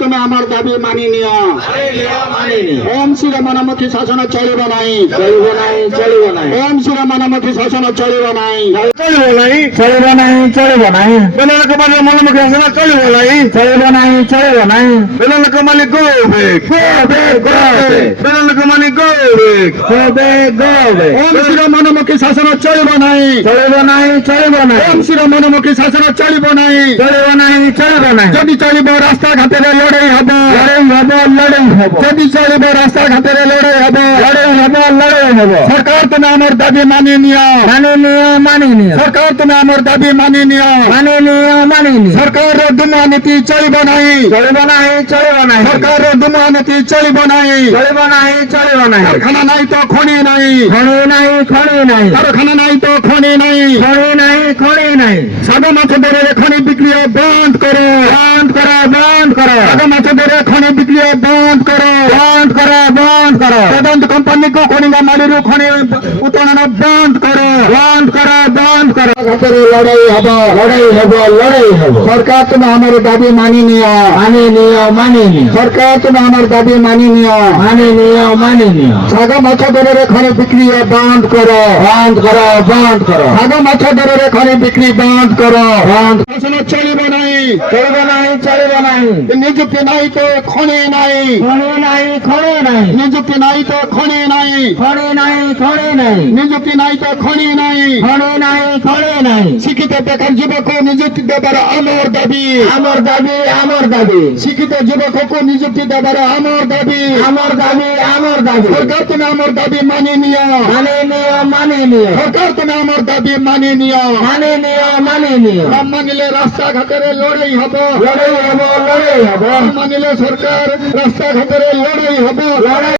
তুমি আমার দাবি মানি নিও। ওম শ্রী মনমুখী শাসন চলিব নাই, চলিব নাই, চলিব নাই, ওম শ্রী মনমুখী শাসন চলিব নাই, চলিব নাই, চলিব নাই, চলিব নাই, বেলাল কুমার মনমুখী শাসন চলিব নাই, চলিব নাই, চলিব নাই, বেলাল কুমারী গোবে গোবে, গোবে, বেলাল কুমারী গোবে। গোবে, গোবে, ওম শ্রী মনমুখী শাসন চলিব নাই, চলিব নাই, চলিব নাই, ওম শ্রী মনমুখী শাসন চলিব নাই, চলিব নাই, চলিব নাই, যদি চলিব রাস্তাঘাটের লড়াই হব, লড়াই হব, লড়াই হব, যদি চলিব রাস্তাঘাটের লড়াই হব, লড়াই হব, লড়াই হব, সরকার তুমি আমার দাবি মানি নিও, মানে নিও, মানে নিও, সরকার তুমি আমার দাবি মানি নিও, মানে নিও, মানে নিও, সরকারের দুর্নীতি চলিব নাই, চলিব নাই, চলিব নাই, সরকারের দুর্নীতি চলিব নাই, চলিব নাই, চলিব নাই, কারখানা নাই তো খনি নাই, খনি নাই, খনি নাই, কারখানা নাই তো খনি নাই, খনি নাই, খনি নাই, সাদা মাছেদের খনি বিক্রি বন্ধ করো, বন্ধ করো, বন্ধ করো, সাদা মাছেদের খনি বিক্রি বন্ধ করো, বন্ধ করো, বন্ধ করো, তদন্ত কোম্পানিকে খনি মালির খনি উত্তোলন বন্ধ করো, বন্ধ করো, বন্ধ করো, ঘাটের লড়াই হব, লড়াই হব, লড়াই হব, সরকার তুমি আমার দাবি মানি নিও, মানে নিও, মানে নিও, সরকার তুমি আমার দাবি মানি নিও, মানে নিও, মানে নিও, সাদা মাছেদের খনি বিক্রি বন্ধ করো, বন্ধ করো, বন্ধ করো, সাদা মাছেদের খনি বিক্রি বন্ধ করো, বন্ধ, শাসন চলিব নাই, চলিব নাই, চলিব নাই, নিযুক্তি নাই তো খনি নাই, খনি নাই, খনি নাই, নিযুক্তি নাই তো খনি নাই, খনি নাই, খনি নাই, নিযুক্তি নাই তো খনি নাই, খনি নাই, খনি নাই, শিক্ষিত বেকার যুবক নিযুক্তি দেবার আমার দাবি, আমার দাবি, আমার দাবি, শিক্ষিত যুবককে নিযুক্তি দেবার আমার দাবি, আমার দাবি, আমার দাবি, সরকার তুমি আমার দাবি মানি নিও, মানে নিও, মানে নিও, সরকার তুমি আমার দাবি মানি নিও, মানে নিও, মানে নিও, না মানিলে রাস্তাঘাটের লড়াই হব, লড়াই হব, লড়াই হব, মানিলে সরকার রাস্তাঘাটের লড়াই হব, লড়াই